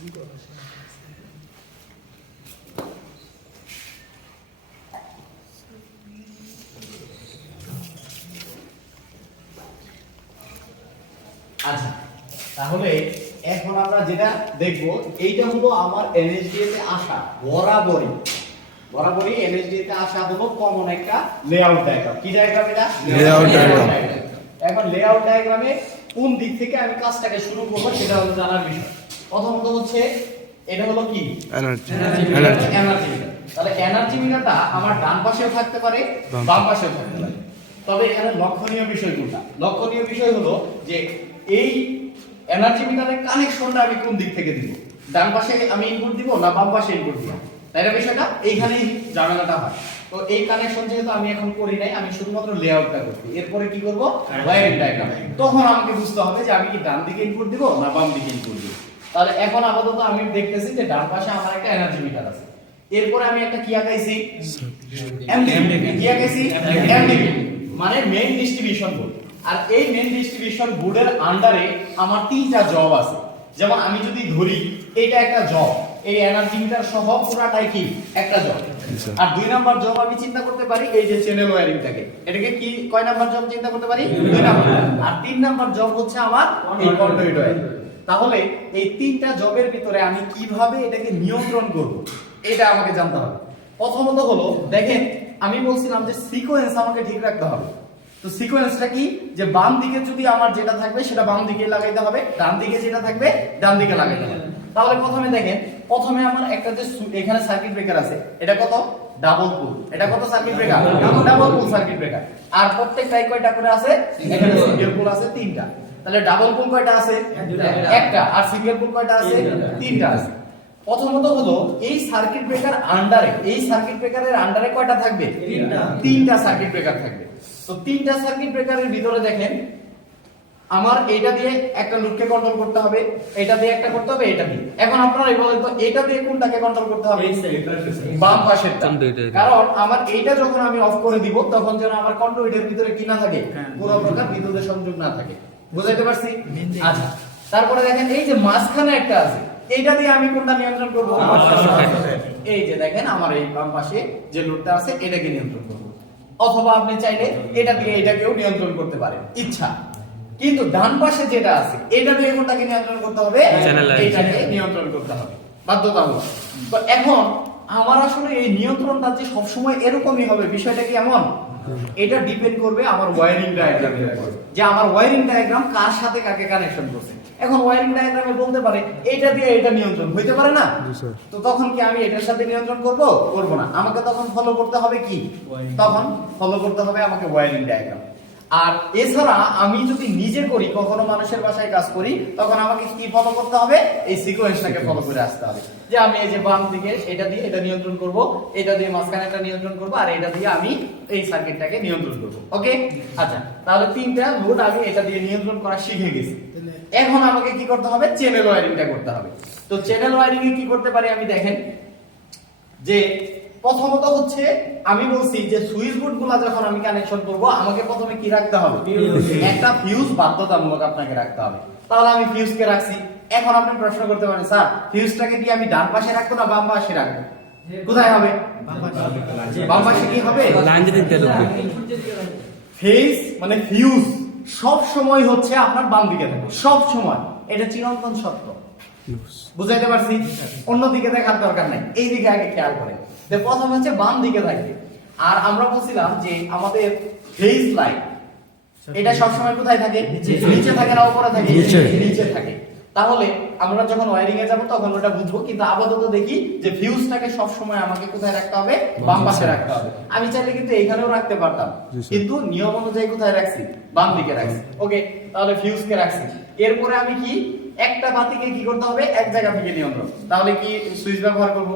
আচ্ছা, তাহলে এখন আমরা যেটা দেখব, এইটা হলো আমার এনএসডিএ তে আসা বরাবরই এনএসডিএ তে আসা হলো কমন একটা লেআউট ডায়াগ্রাম। কি ডায়াগ্রাম এটা? Layout diagram. এখন লেআউট ডায়াগ্রামে কোন দিক থেকে আমি কাজটাকে শুরু করব সেটা হলো জানার বিষয়। প্রথমত হচ্ছে এটা হলো কি? এনার্জি। তাহলে এনার্জি মিটারটা আমার ডান পাশেও থাকতে পারে, বাম পাশেও থাকতে পারে। তবে এখানে লক্ষণীয় বিষয় কোনটা? লক্ষণীয় বিষয় হলো যে এই এনার্জি মিটারের কানেকশনটা আমি কোন দিক থেকে দিব, ডান পাশে আমি ইনপুট দিব না বাম পাশে ইনপুট দিব, তাই না? বিষয়টা এইখানেই ঝামেলাটা হয়। তো এই কানেকশন যেহেতু আমি এখন করি নাই, আমি শুধুমাত্র লেআউটটা করছি। এরপরে কি করব? Wiring diagram. তখন আমাকে বুঝতে হবে যে আমি কি ডান দিকে ইনপুট দিব না বাম দিকে ইনপুট দিব। তাহলে এখন আপাতত আমি দেখতেছি যে ডান পাশে আমার একটা এনার্জি মিটার আছে। এরপরে আমি একটা কি আঁকাইছি? এমডিবি। কি আঁকাইছি? এমডিবি মানে মেইন ডিস্ট্রিবিউশন বোর্ড। আর এই মেইন ডিস্ট্রিবিউশন বোর্ডের আন্ডারে আমার তিনটা জব আছে। যেমন আমি যদি ধরি এটা একটা জব, এই এনার্জি মিটার সহ পুরাটাই কি একটা জব। আর দুই নাম্বার জব আমি চিন্তা করতে পারি এই যে চ্যানেল ওয়্যারিংটাকে, এটাকে কি কয় নাম্বার জব চিন্তা করতে পারি? দুই নাম্বার। আর তিন নাম্বার জব হচ্ছে আমার এই কন্ডুইট ওয়্যারিং। তাহলে এই তিনটা জবের ভিতরে আমি কিভাবে এটাকে নিয়ন্ত্রণ করব এটা আমাকে জানতে হবে। প্রথমত হলো দেখেন, আমি বলছিলাম যে সিকোয়েন্স আমাকে ঠিক রাখতে হবে। তো সিকোয়েন্সটা কি? যে বাম দিকে যদি আমার যেটা থাকবে সেটা বাম দিকে লাগাইতে হবে, ডান দিকে যেটা থাকবে ডান দিকে লাগাইতে হবে। তাহলে প্রথমে দেখেন, প্রথমে আমার একটা যে এখানে সার্কিট ব্রেকার আছে, এটা কত? ডাবল পুল। এটা কত সার্কিট ব্রেকার? ডাবল পুল সার্কিট ব্রেকার। আর প্রত্যেকটাই কয়টা করে আছে? এখানে সিঙ্গেল পুল আছে তিনটা। তাহলে ডাবল পুল কয়টা আছে? একটা। আর সিঙ্গেল পুল কয়টা আছে? তিনটা আছে। প্রথমত হলো এই সার্কিট ব্রেকার আন্ডারে, এই সার্কিট ব্রেকারের আন্ডারে কয়টা থাকবে? তিনটা সার্কিট ব্রেকার থাকবে। তো তিনটা সার্কিট ব্রেকারের ভিতরে দেখেন, আমার এটা দিয়ে একটা লুপকে কন্ট্রোল করতে হবে, এটা দিয়ে একটা করতে হবে, এটা দিয়ে। এখন আপনারা বলেন তো এটা দিয়ে কোনটাকে কন্ট্রোল করতে হবে? বাম পাশেরটা। কারণ আমার এইটা যখন আমি অফ করে দিব তখন যেন আমার কন্ট্রোলের ভিতরে কি না থাকে? পুরো প্রকার বিদ্যুতের সংযোগ না থাকে। বুঝাইতে পারছি? আচ্ছা, তারপরে দেখেন এই যে মাঝখানে একটা আছে, এইটা দিয়ে আমি কোনটা নিয়ন্ত্রণ করব? এই যে দেখেন আমার এই বাম পাশে যে লোডটা আছে এটাকে নিয়ন্ত্রণ করব। অথবা আপনি চাইলে এটা দিয়ে এটাকেও নিয়ন্ত্রণ করতে পারেন, ইচ্ছা। কিন্তু ডান পাশে যেটা আছে এটা দিয়ে কোনটাকে নিয়ন্ত্রণ করতে হবে? এইটাকে নিয়ন্ত্রণ করতে হবে বাধ্যতামূলক। তো এখন আমার আসলে এই নিয়ন্ত্রণটা যে সব সময় এরকমই হবে বিষয়টা কি এমন? এটা ডিপেন্ড করবে আমার ওয়্যারিং ডায়াগ্রামের উপর, যে আমার ওয়্যারিং ডায়াগ্রাম কার সাথে কাকে কানেকশন করছে। এখন ওয়্যারিং ডায়াগ্রামে বলতে পারে এটা দিয়ে এটা নিয়ন্ত্রণ হইতে পারে না, তো তখন কি আমি এটার সাথে নিয়ন্ত্রণ করব? করব না। আমাকে তখন ফলো করতে হবে কি? তখন ফলো করতে হবে আমাকে ওয়্যারিং ডায়াগ্রাম। আর এছাড়া আমি যদি নিজে করি, কখনো মানুষের বাসায় কাজ করি, তখন আমাকে কি ফলো করতে হবে? এই সিকোয়েন্সটাকে ফলো করে আসতে হবে। যে আমি এই যে বাম দিকে এটা দিয়ে এটা নিয়ন্ত্রণ করব, এটা দিয়ে মাঝখানে এটা নিয়ন্ত্রণ করব, আর এটা দিয়ে আমি এই সার্কিটটাকে নিয়ন্ত্রণ করব। ওকে, আচ্ছা, তাহলে তিনটা লোড আমি এটা দিয়ে নিয়ন্ত্রণ করা শিখে গেছি। এখন আমাকে কি করতে হবে? চ্যানেল ওয়্যারিংটা করতে হবে। তো চ্যানেল ওয়্যারিং এ কি করতে পারি আমি? দেখেন যে প্রথমত হচ্ছে আমি বলছি যে সুইচ বোর্ড গুলা যখন আমি কানেকশন করব আমাকে প্রথমে কি রাখতে হবে? একটা ফিউজ বাধ্যতামূলক আপনাকে রাখতে হবে। তাহলে আমি ফিউজকে রাখছি। এখন আপনি প্রশ্ন করতে পারেন, স্যার ফিউজটাকে কি আমি ডান পাশে রাখবো না বাম পাশে রাখবো? কোথায় হবে? বাম পাশে কি হবে? ফেজ মানে ফিউজ সব সময় হচ্ছে আপনার বাম দিকে থাকে, সব সময়। এটা চিরন্তন সত্য। বুঝাইতে পারছি? অন্যদিকে দেখার দরকার নাই, এই দিকে আগে খেয়াল করেন। যে প্রথম হচ্ছে বাম দিকে থাকবে। আর আমরা বলছিলাম যে আমাদের ফেজ লাইন এটা সব সময় কোথায় থাকে? নিচে থাকে না উপরে থাকে? নিচে থাকে। তাহলে আমরা যখন ওয়্যারিং এ যাব তখন ওটা বুঝবো, কিন্তু আপাতত দেখি যে ফিউজটাকে সব সময় আমাকে কোথায় রাখতে হবে? বাম পাশে রাখতে হবে। আমি চাইলে কিন্তু এখানেও রাখতে পারতাম, কিন্তু নিয়ম অনুযায়ী কোথায় রাখছি? বাম দিকে রাখছি। ওকে, তাহলে ফিউজকে রাখছি। এরপরে আমি কি একটা বাতিকে কি করতে হবে? এক জায়গা থেকে নিয়ন্ত্রণ। তাহলে কি সুইচ ব্যবহার করব?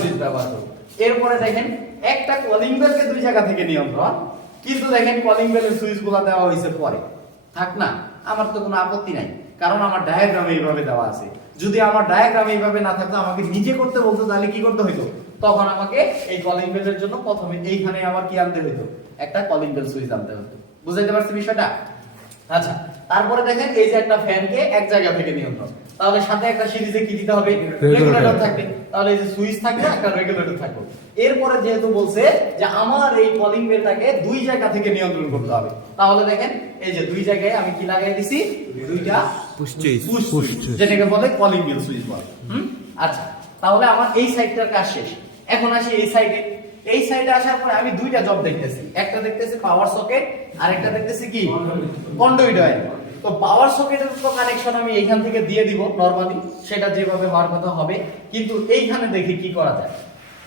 সুইচ ব্যবহার করব। এরপরে দেখেন একটা কলিং বেলকে দুই জায়গা থেকে নিয়ন্ত্রণ, কিন্তু দেখেন কলিং বেলের সুইচগুলো দেওয়া হয়েছে পরে। থাক না, আমার তো কোনো আপত্তি নাই, কারণ আমার ডায়াগ্রামে এইভাবে দেওয়া আছে। যদি আমার ডায়াগ্রামে এইভাবে না থাকতো, আমাকে নিজে করতে বলতো, তাহলে কি করতে হইতো? তখন আমাকে এই কলিং বেলের জন্য প্রথমে এইখানে আবার কি আনতে হইতো? একটা কলিং বেল সুইচ আনতে হতো। বুঝাইতে পারছি বিষয়টা? আচ্ছা, তারপরে দেখেন এই যে একটা ফ্যানকে এক জায়গা থেকে নিয়ন্ত্রণ, তাহলে সাথে একটা সিরিজে কি দিতে হবে, রেগুলেটর থাকবে। তাহলে এই যে সুইচ থাকবে, একটা রেগুলেটর থাকবে। এরপরে যেহেতু বলছে যে আমার এই কলিং বেলটাকে দুই জায়গা থেকে নিয়ন্ত্রণ করতে হবে, তাহলে দেখেন এই যে দুই জায়গায় আমি কি লাগাই দিছি, দুইটা পুশ সুইচ, যেটাকে বলে কলিং বেল সুইচ বলে। আচ্ছা, তাহলে আমার এই সাইডটার কাজ শেষ। এখন আসি এই সাইডে। এই সাইডে আসার পরে আমি দুইটা জব দেখতেছি, একটা দেখতেছি পাওয়ার সকেট, আর একটা দেখতেছি কি কন্ডুইট ওয়্যার। তো পাওয়ার সকেটের তো কানেকশন আমি এইখান থেকে দিয়ে দিব নরমালি, সেটা যেভাবে হওয়ার কথা হবে। কিন্তু এইখানে দেখি কি করা যায়।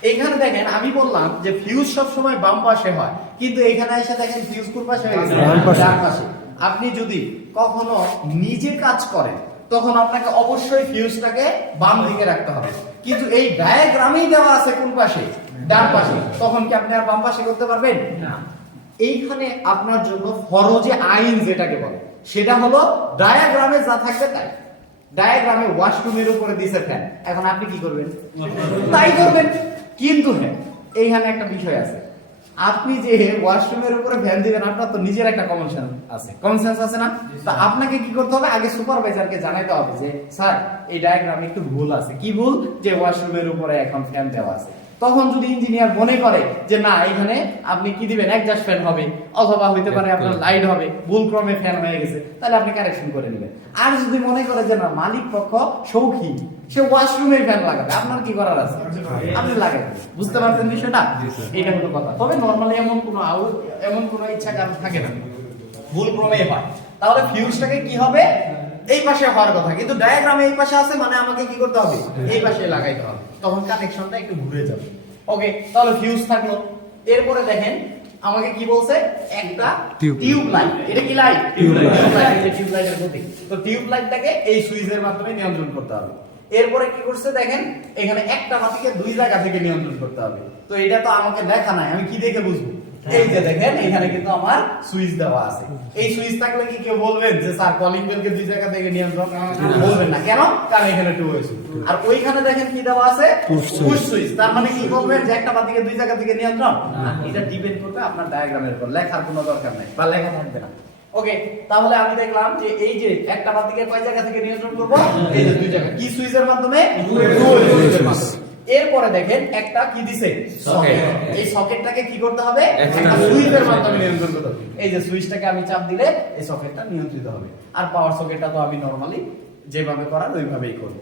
এইখানে দেখেন আমি বললাম যে ফিউজ সব সময় বাম পাশে হয়, কিন্তু এইখানে এসে দেখেন ফিউজ কোন পাশে হয়ে গেছে, ডান পাশে। আপনি যদি কখনো নিজে কাজ করেন তখন আপনাকে অবশ্যই ফিউজটাকে বাম দিকে রাখতে হবে, কিন্তু এই ডায়াগ্রামেই দেওয়া আছে কোন পাশে, ডান পাশে। তখন কি আপনি আর বাম পাশে করতে পারবেন না। এইখানে আপনার জন্য ফরজে আইন যেটাকে বলে, সেটা হলো ডায়াগ্রামে যা থাকবে তাই। ডায়াগ্রামে ওয়াশরুমের উপরে দিছে ফ্যান, এখন আপনি কি করবেন, তাই করবেন। কিন্তু হ্যাঁ, এইখানে একটা বিষয় আছে, আপনি যে ওয়াশরুমের উপরে ফ্যান দিবেন, আপনার তো নিজের একটা কমন সেন্স আছে না? তা আপনাকে কি করতে হবে, আগে সুপারভাইজারকে জানাইতে হবে যে স্যার এই ডায়াগ্রামে একটু ভুল আছে। কি ভুল, যে ওয়াশরুমের উপরে এখন ফ্যান দেওয়া আছে। তখন যদি ইঞ্জিনিয়ার মনে করে যে না এখানে আপনি কি দিবেন, একজাস্ট ফ্যান হবে, অথবা হইতে পারে আপনার লাইট হবে, ভুলক্রমে ফ্যান হয়ে গেছে, তাহলে আপনি কারেকশন করে নেবেন। আর যদি মনে করে যে না মালিক পক্ষ শৌখিন, সে ওয়াশরুমে ফ্যান লাগাবে, আপনার কি করার আছে, আপনি লাগাবেন। বুঝতে পারছেন বিষয়টা? এটা হলো কথা। তবে নরমালি এমন কোনো ইচ্ছা কারণ থাকে না, ভুলক্রমে হয়। তাহলে ফিউজটাকে কি হবে, এই পাশে হওয়ার কথা, কিন্তু ডায়াগ্রামে এই পাশে আছে, মানে আমাকে কি করতে হবে, এই পাশে লাগাইতে হবে। তখন কানেকশনটা একটু ঘুরে যাবে। ওকে, তাহলে ফিউজ থাকলো। এরপরে দেখেন আমাকে কি বলছে, একটা টিউব লাইট। এটা কি লাইট, টিউব লাইট। এই টিউব লাইটের প্রতীক। তো টিউব লাইটটাকে এই সুইচের মাধ্যমে নিয়ন্ত্রণ করতে হবে। এরপরে কি করছে দেখেন, এখানে একটা বাতিকে দুই জায়গা থেকে নিয়ন্ত্রণ করতে হবে। তো এটা তো আমাকে দেখা নাই, আমি কি দেখে বুঝবো, এই যে দেখেন এখানে কিন্তু আমার সুইচ দেওয়া আছে। এই সুইচ থাকলে কি কেউ বলবেন যে স্যার কলিং বেলকে দুই জায়গা থেকে নিয়ন্ত্রণ, বলবেন না। কেন? কারণ এখানে টু ওয়ে সুইচ, আর ওইখানে দেখেন কি দেওয়া আছে, পুশ সুইচ। তার মানে কি বলবেন যে একটা বাতিকে দুই জায়গা থেকে নিয়ন্ত্রণ? এটা ডিপেন্ড করবে আপনার ডায়াগ্রামের উপর, লেখার কোনো দরকার নাই বা লেখা থাকবে না। ওকে, তাহলে আমি দেখলাম যে এই যে একটা বাতিকে কয় জায়গা থেকে নিয়ন্ত্রণ করব, এই যে দুই জায়গা। কি সুইচের মাধ্যমে, টু ওয়ে সুইচের মাধ্যমে। এরপরে দেখেন একটা কি দিছে, সকেট। এই সকেটটাকে কি করতে হবে, একটা সুইচের মাধ্যমে নিয়ন্ত্রণ করতে হবে। এই যে সুইচটাকে আমি চাপ দিলে এই সকেটটা নিয়ন্ত্রিত হবে। আর পাওয়ার সকেটটা তো আমি নরমালি যেভাবে করার ওইভাবেই করব।